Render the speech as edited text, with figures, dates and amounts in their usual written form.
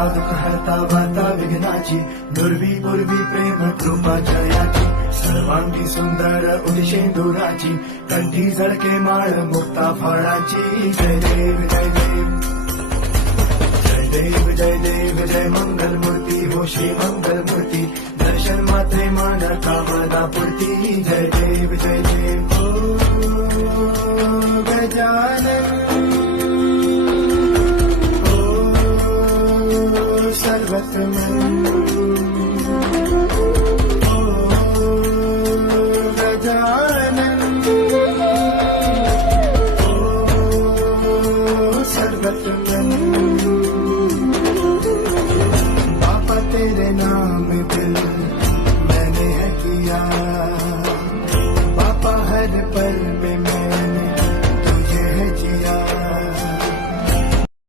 करता दुःख हरता वार्ता विघ्नाची दुर्वी पूर्वी प्रेम कृपा जयाची सर्वांगी सुंदर उदिशेंदुराची कंठी झळके माळ मुक्ता फळाची जय देव जय देव जय देव जय देव जय मंगल मूर्ती हो श्री मंगल मूर्ती दर्शन मात्रे मान कामना पूर्ती जय देव जय देव ओ गजानन सर्वत्रमन ओ गजानन ओ सर्वत्रमन बापा तेरे नाम दिल मैंने है किया